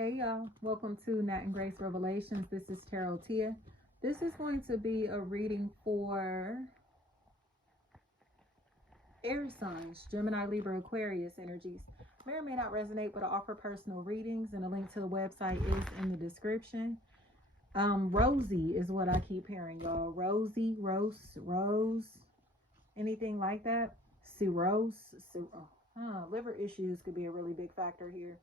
Hey y'all, welcome to Nat and Grace Revelations. This is Tarot Tia. This is going to be a reading for air signs, Gemini, Libra, Aquarius energies. May or may not resonate, but I offer personal readings, and a link to the website is in the description. Rosie is what I keep hearing, y'all. Rosie, Rose, anything like that. Cirrhosis, liver issues could be a really big factor here.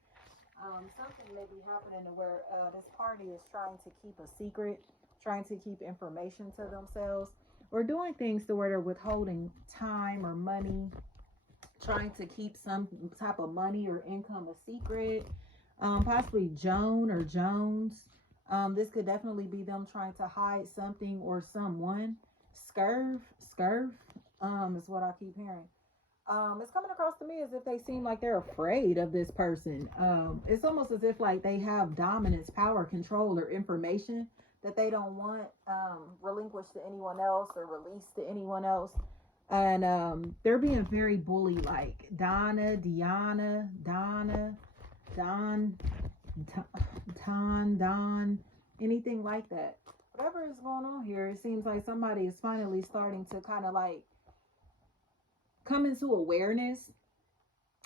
Something may be happening to where this party is trying to keep a secret, trying to keep information to themselves, or doing things to where they're withholding time or money, trying to keep some type of money or income a secret. Possibly Joan or Jones. This could definitely be them trying to hide something or someone. Scurv, is what I keep hearing. It's coming across to me as if they seem like they're afraid of this person. It's almost as if like they have dominance, power, control, or information that they don't want relinquished to anyone else or released to anyone else. And they're being very bully like. Diana, Don, Don, anything like that. Whatever is going on here, it seems like somebody is finally starting to kind of like come into awareness,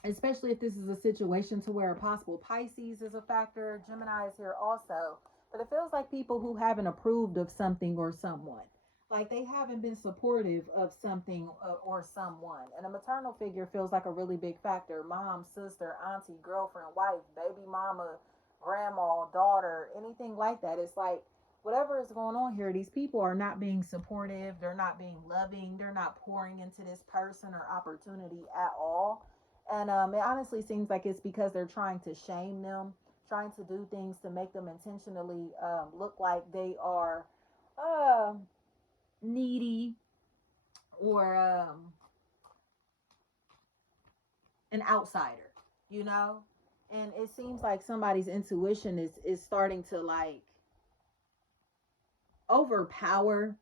especially if this is a situation to where a possible Pisces is a factor. Gemini is here also, but it feels like people who haven't approved of something or someone, like they haven't been supportive of something or someone. And a maternal figure feels like a really big factor. Mom, sister, auntie, girlfriend, wife, baby mama, grandma, daughter, anything like that. It's like whatever is going on here, these people are not being supportive, they're not being loving, they're not pouring into this person or opportunity at all. And it honestly seems like it's because they're trying to shame them, trying to do things to make them intentionally look like they are uh, needy or an outsider, you know? And it seems like somebody's intuition is starting to like overpower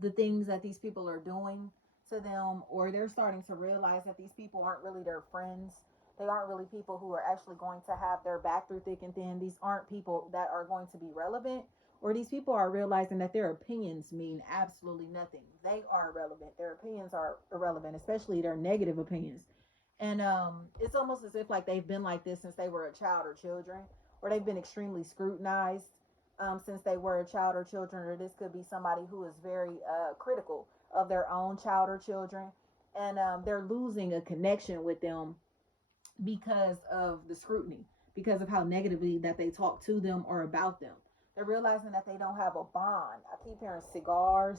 the things that these people are doing to them, or they're starting to realize that these people aren't really their friends. They aren't really people who are actually going to have their back through thick and thin. These aren't people that are going to be relevant, or these people are realizing that their opinions mean absolutely nothing. They are irrelevant. Their opinions are irrelevant, especially their negative opinions. And it's almost as if like they've been like this since they were a child or children, or they've been extremely scrutinized since they were a child or children, or this could be somebody who is very critical of their own child or children, and they're losing a connection with them because of the scrutiny, because of how negatively that they talk to them or about them. They're realizing that they don't have a bond. I keep hearing cigar.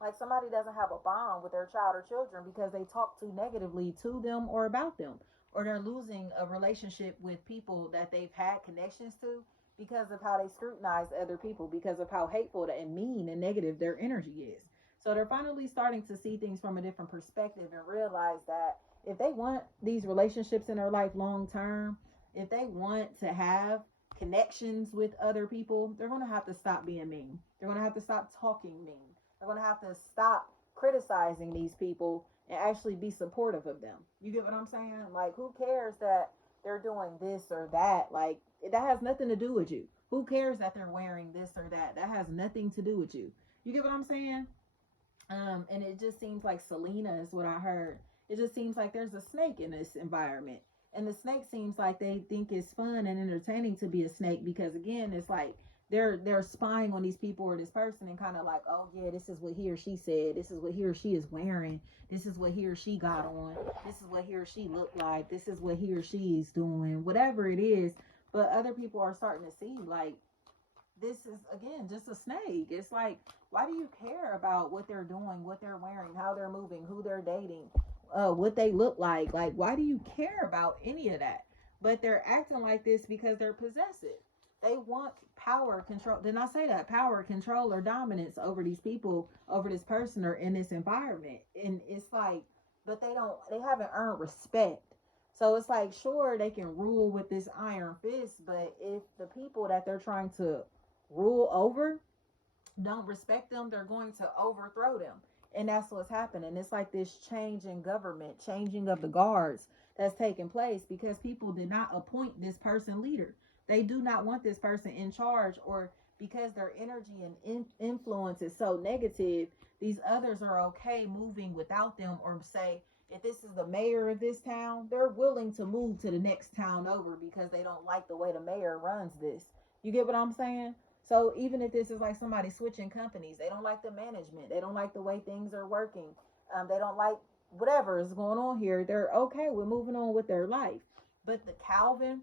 Like somebody doesn't have a bond with their child or children because they talk too negatively to them or about them. Or they're losing a relationship with people that they've had connections to because of how they scrutinize other people, because of how hateful and mean and negative their energy is. So they're finally starting to see things from a different perspective and realize that if they want these relationships in their life long term, if they want to have connections with other people, they're going to have to stop being mean. They're going to have to stop talking mean. They're going to have to stop criticizing these people and actually be supportive of them. You get what I'm saying? Like, who cares that they're doing this or that? Like, that has nothing to do with you. Who cares that they're wearing this or that? That has nothing to do with you. You get what I'm saying? And it just seems like Selena is what I heard. It just seems like there's a snake in this environment. And the snake seems like they think it's fun and entertaining to be a snake because again, it's like they're spying on these people or this person and kind of like, oh yeah, this is what he or she said, this is what he or she is wearing, this is what he or she got on, this is what he or she looked like, this is what he or she is doing, whatever it is. But other people are starting to see like this is again just a snake. It's like, why do you care about what they're doing, what they're wearing, how they're moving, who they're dating, what they look like? Like, why do you care about any of that? But they're acting like this because they're possessive. They want power, control. Didn't I say that? Power, control, or dominance over these people, over this person, or in this environment. And it's like, but they haven't earned respect. So it's like, sure, they can rule with this iron fist, but if the people that they're trying to rule over don't respect them, they're going to overthrow them. And that's what's happening. It's like this change in government, changing of the guards that's taking place because people did not appoint this person leader. They do not want this person in charge, or because their energy and influence is so negative, these others are okay moving without them, or say, if this is the mayor of this town, they're willing to move to the next town over because they don't like the way the mayor runs this. You get what I'm saying? So even if this is like somebody switching companies, they don't like the management, they don't like the way things are working, they don't like whatever is going on here, they're okay with moving on with their life. But the Calvin,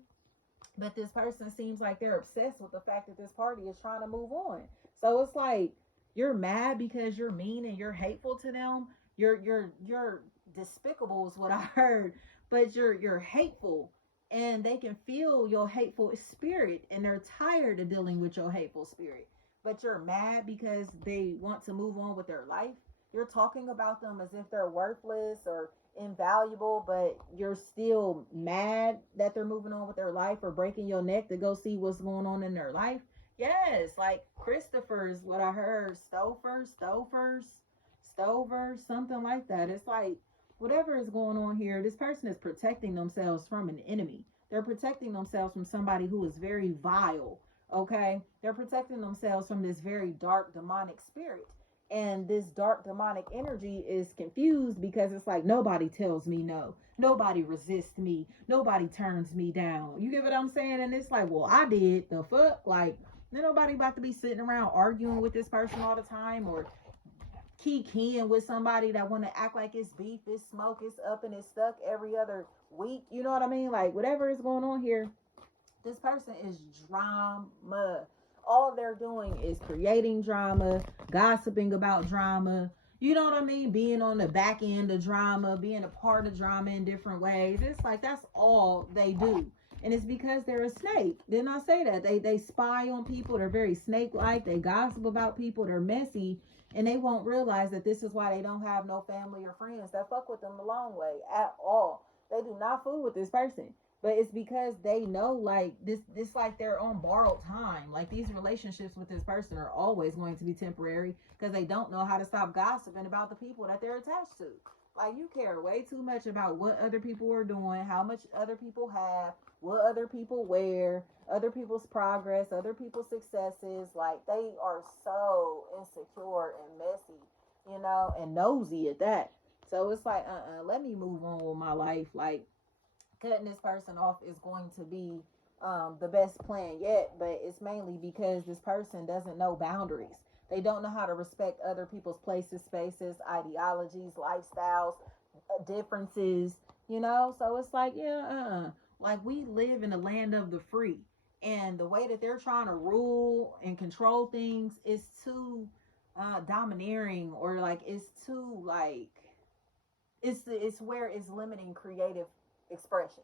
but this person seems like they're obsessed with the fact that this party is trying to move on. So it's like you're mad because you're mean and you're hateful to them. You're despicable is what I heard, but you're hateful, and they can feel your hateful spirit, and they're tired of dealing with your hateful spirit. But you're mad because they want to move on with their life. You're talking about them as if they're worthless or invaluable, but you're still mad that they're moving on with their life, or breaking your neck to go see what's going on in their life. Yes, like Christopher's what I heard, Stover, something like that. It's like whatever is going on here, this person is protecting themselves from an enemy. They're protecting themselves from somebody who is very vile. Okay, they're protecting themselves from this very dark demonic spirit. And this dark demonic energy is confused because it's like, nobody tells me no, nobody resists me, nobody turns me down. You get what I'm saying? And it's like, well, I did the fuck. Like, nobody about to be sitting around arguing with this person all the time, or keying with somebody that want to act like it's beef, it's smoke, it's up and it's stuck every other week. You know what I mean? Like, whatever is going on here, this person is drama. All they're doing is creating drama, gossiping about drama. You know what I mean? Being on the back end of drama, being a part of drama in different ways. It's like that's all they do. And it's because they're a snake. Didn't I say that? They spy on people. They're very snake-like. They gossip about people. They're messy. And they won't realize that this is why they don't have no family or friends that fuck with them the long way at all. They do not fool with this person. But it's because they know, like, this like they're on borrowed time. Like, these relationships with this person are always going to be temporary because they don't know how to stop gossiping about the people that they're attached to. Like, you care way too much about what other people are doing, how much other people have, what other people wear, other people's progress, other people's successes. Like, they are so insecure and messy, you know, and nosy at that. So it's like, let me move on with my life. Like, cutting this person off is going to be the best plan yet, but it's mainly because this person doesn't know boundaries. They don't know how to respect other people's places, spaces, ideologies, lifestyles, differences, you know? So it's like, yeah, like, we live in the land of the free. And the way that they're trying to rule and control things is too domineering, or like it's too like it's where it's limiting creative expression.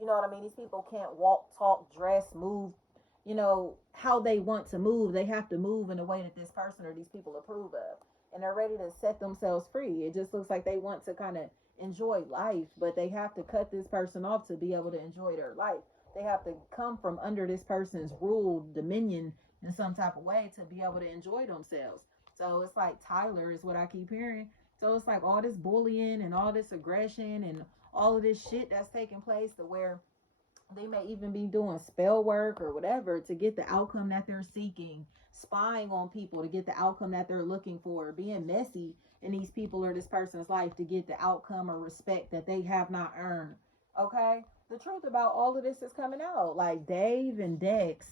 You know what I mean? These people can't walk, talk, dress, move, you know, how they want to move. They have to move in a way that this person or these people approve of. And they're ready to set themselves free. It just looks like they want to kind of enjoy life, but they have to cut this person off to be able to enjoy their life. They have to come from under this person's rule, dominion in some type of way to be able to enjoy themselves. So it's like Tyler is what I keep hearing. So it's like all this bullying and all this aggression and all of this shit that's taking place, to where they may even be doing spell work or whatever to get the outcome that they're seeking, spying on people to get the outcome that they're looking for, being messy in these people or this person's life to get the outcome or respect that they have not earned. Okay? The truth about all of this is coming out. Like Dave and Dex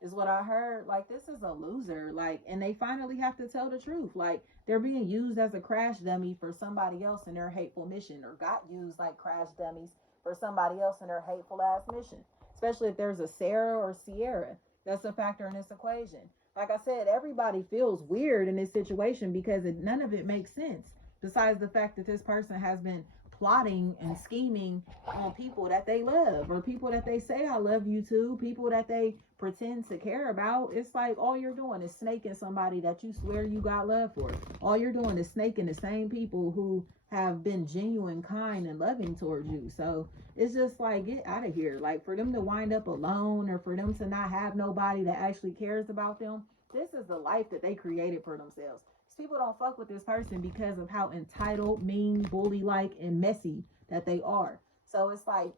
is what I heard. Like, this is a loser. Like, and they finally have to tell the truth. Like, they're being used as a crash dummy for somebody else in their hateful mission, or got used like crash dummies for somebody else in their hateful ass mission. Especially if there's a Sarah or Sierra. That's a factor in this equation. Like I said, everybody feels weird in this situation because none of it makes sense. Besides the fact that this person has been plotting and scheming on people that they love, or people that they say I love you to, people that they pretend to care about. It's like all you're doing is snaking somebody that you swear you got love for. All you're doing is snaking the same people who have been genuine, kind, and loving towards you. So it's just like, get out of here. Like, for them to wind up alone, or for them to not have nobody that actually cares about them, this is the life that they created for themselves. People don't fuck with this person because of how entitled, mean, bully-like, and messy that they are. So it's like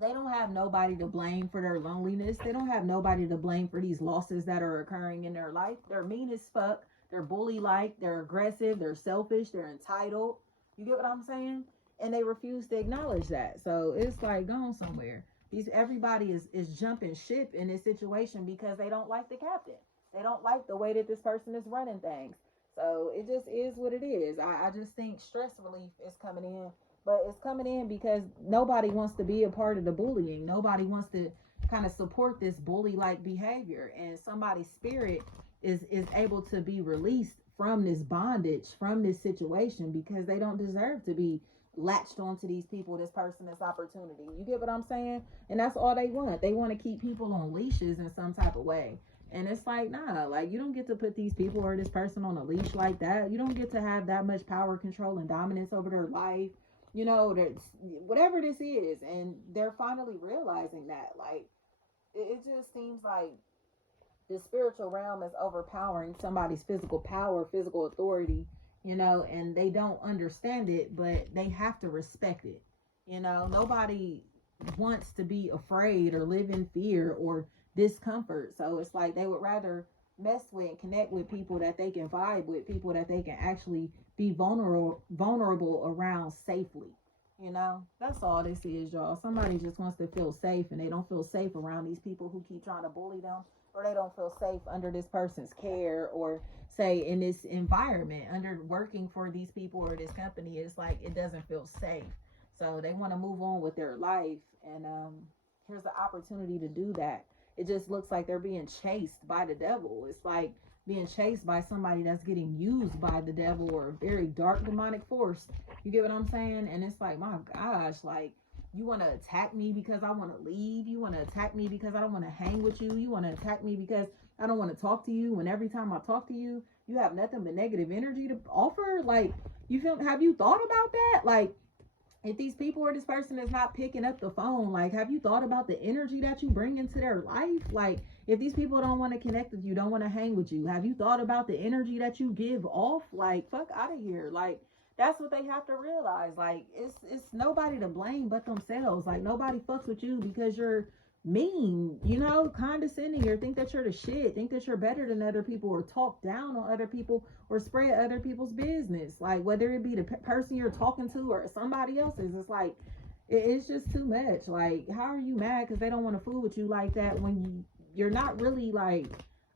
they don't have nobody to blame for their loneliness. They don't have nobody to blame for these losses that are occurring in their life. They're mean as fuck. They're bully like. They're aggressive. They're selfish. They're entitled. You get what I'm saying? And they refuse to acknowledge that. So it's like going somewhere. Everybody is jumping ship in this situation because they don't like the captain. They don't like the way that this person is running things. So it just is what it is. I just think stress relief is coming in, but it's coming in because nobody wants to be a part of the bullying. Nobody wants to kind of support this bully like behavior, and somebody's spirit is able to be released from this bondage, from this situation, because they don't deserve to be latched onto these people, this person, this opportunity. You get what I'm saying? And that's all they want. They want to keep people on leashes in some type of way. And it's like, nah, like you don't get to put these people or this person on a leash like that. You don't get to have that much power, control, and dominance over their life. You know, whatever this is. And they're finally realizing that. Like, it just seems like the spiritual realm is overpowering somebody's physical power, physical authority, you know, and they don't understand it, but they have to respect it. You know, nobody wants to be afraid or live in fear or discomfort. So it's like they would rather mess with and connect with people that they can vibe with, people that they can actually be vulnerable around safely. You know, that's all this is, y'all. Somebody just wants to feel safe, and they don't feel safe around these people who keep trying to bully them, or they don't feel safe under this person's care, or say in this environment under working for these people or this company. It's like it doesn't feel safe, so they want to move on with their life, and here's the opportunity to do that. It just looks like they're being chased by the devil. It's like being chased by somebody that's getting used by the devil or a very dark demonic force. You get what I'm saying? And it's like, my gosh, like, you want to attack me because I want to leave. You want to attack me because I don't want to hang with you. You want to attack me because I don't want to talk to you. And every time I talk to you, you have nothing but negative energy to offer. Like, have you thought about that? Like, if these people or this person is not picking up the phone, like, have you thought about the energy that you bring into their life? Like, if these people don't want to connect with you, don't want to hang with you, have you thought about the energy that you give off? Like, fuck out of here. Like, that's what they have to realize. Like, it's nobody to blame but themselves. Like, nobody fucks with you because you're mean, you know, condescending, or think that you're the shit, think that you're better than other people, or talk down on other people, or spread other people's business. Like, whether it be the person you're talking to or somebody else's, it's like it's just too much. Like, how are you mad because they don't want to fool with you like that when you're not really like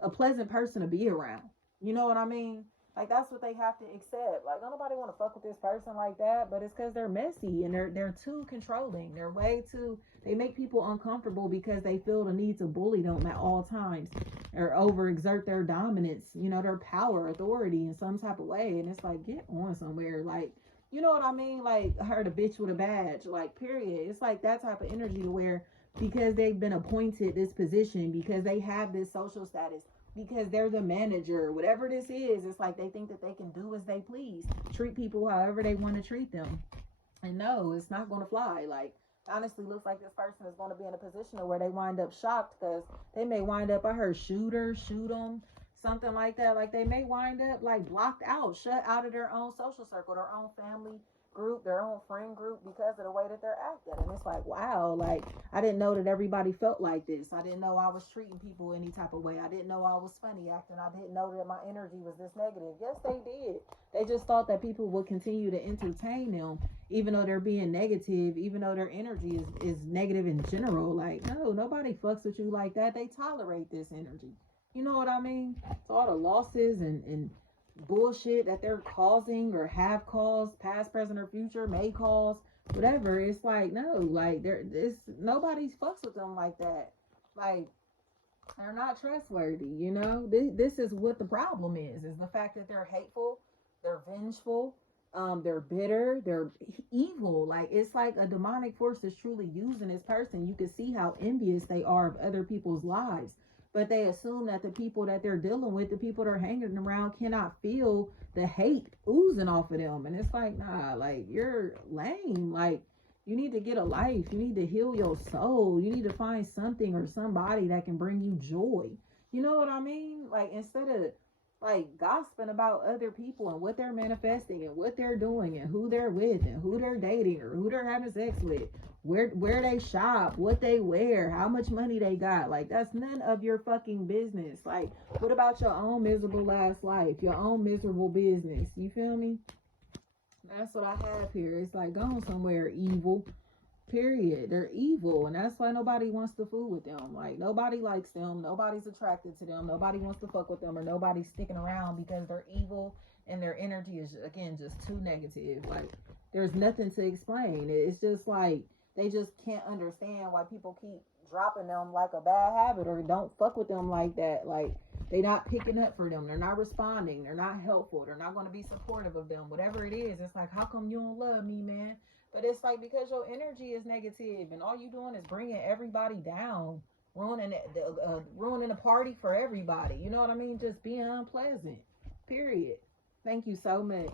a pleasant person to be around? You know what I mean? Like, that's what they have to accept. Like, don't nobody want to fuck with this person like that, but it's because they're messy and they're too controlling. They're way too. They make people uncomfortable because they feel the need to bully them at all times, or overexert their dominance, you know, their power, authority in some type of way. And it's like, get on somewhere. Like, you know what I mean? Like, I heard a bitch with a badge. Like, period. It's like that type of energy to where, because they've been appointed this position, because they have this social status, because they're the manager, whatever this is, it's like they think that they can do as they please, treat people however they want to treat them. And no, it's not going to fly. Like, honestly, looks like this person is going to be in a position where they wind up shocked, because they may wind up, I heard shoot them, something like that. Like, they may wind up like blocked out, shut out of their own social circle, their own family group, their own friend group, because of the way that they're acting. And it's like, wow, like, I didn't know that everybody felt like this. I didn't know I was treating people any type of way. I didn't know I was funny acting. I didn't know that my energy was this negative. Yes, they did. They just thought that people would continue to entertain them, even though they're being negative, even though their energy is negative in general. Like, no, nobody fucks with you like that. They tolerate this energy. You know what I mean? So all the losses and bullshit that they're causing, or have caused, past, present, or future, may cause, whatever. It's like, no, like, nobody fucks with them like that. Like, they're not trustworthy. You know, this is what the problem is the fact that they're hateful, they're vengeful, they're bitter, they're evil. Like, it's like a demonic force is truly using this person. You can see how envious they are of other people's lives. But they assume that the people that they're dealing with, the people they're hanging around, cannot feel the hate oozing off of them. And it's like, nah, like, you're lame. Like, you need to get a life. You need to heal your soul. You need to find something or somebody that can bring you joy. You know what I mean? Like, instead of like gossiping about other people and what they're manifesting and what they're doing and who they're with and who they're dating or who they're having sex with, where they shop, what they wear, how much money they got. Like, that's none of your fucking business. Like, what about your own miserable last life, your own miserable business? You feel me? That's what I have here. It's like, going somewhere, evil. Period. They're evil, and that's why nobody wants to fool with them. Like, nobody likes them, nobody's attracted to them, nobody wants to fuck with them, or nobody's sticking around because they're evil and their energy is, again, just too negative. Like, there's nothing to explain. It's just like they just can't understand why people keep dropping them like a bad habit, or don't fuck with them like that. Like, they not picking up for them, they're not responding, they're not helpful, they're not going to be supportive of them, whatever it is. It's like, how come you don't love me, man? But it's like, because your energy is negative and all you doing is bringing everybody down, ruining the party for everybody. You know what I mean? Just being unpleasant. Period. Thank you so much.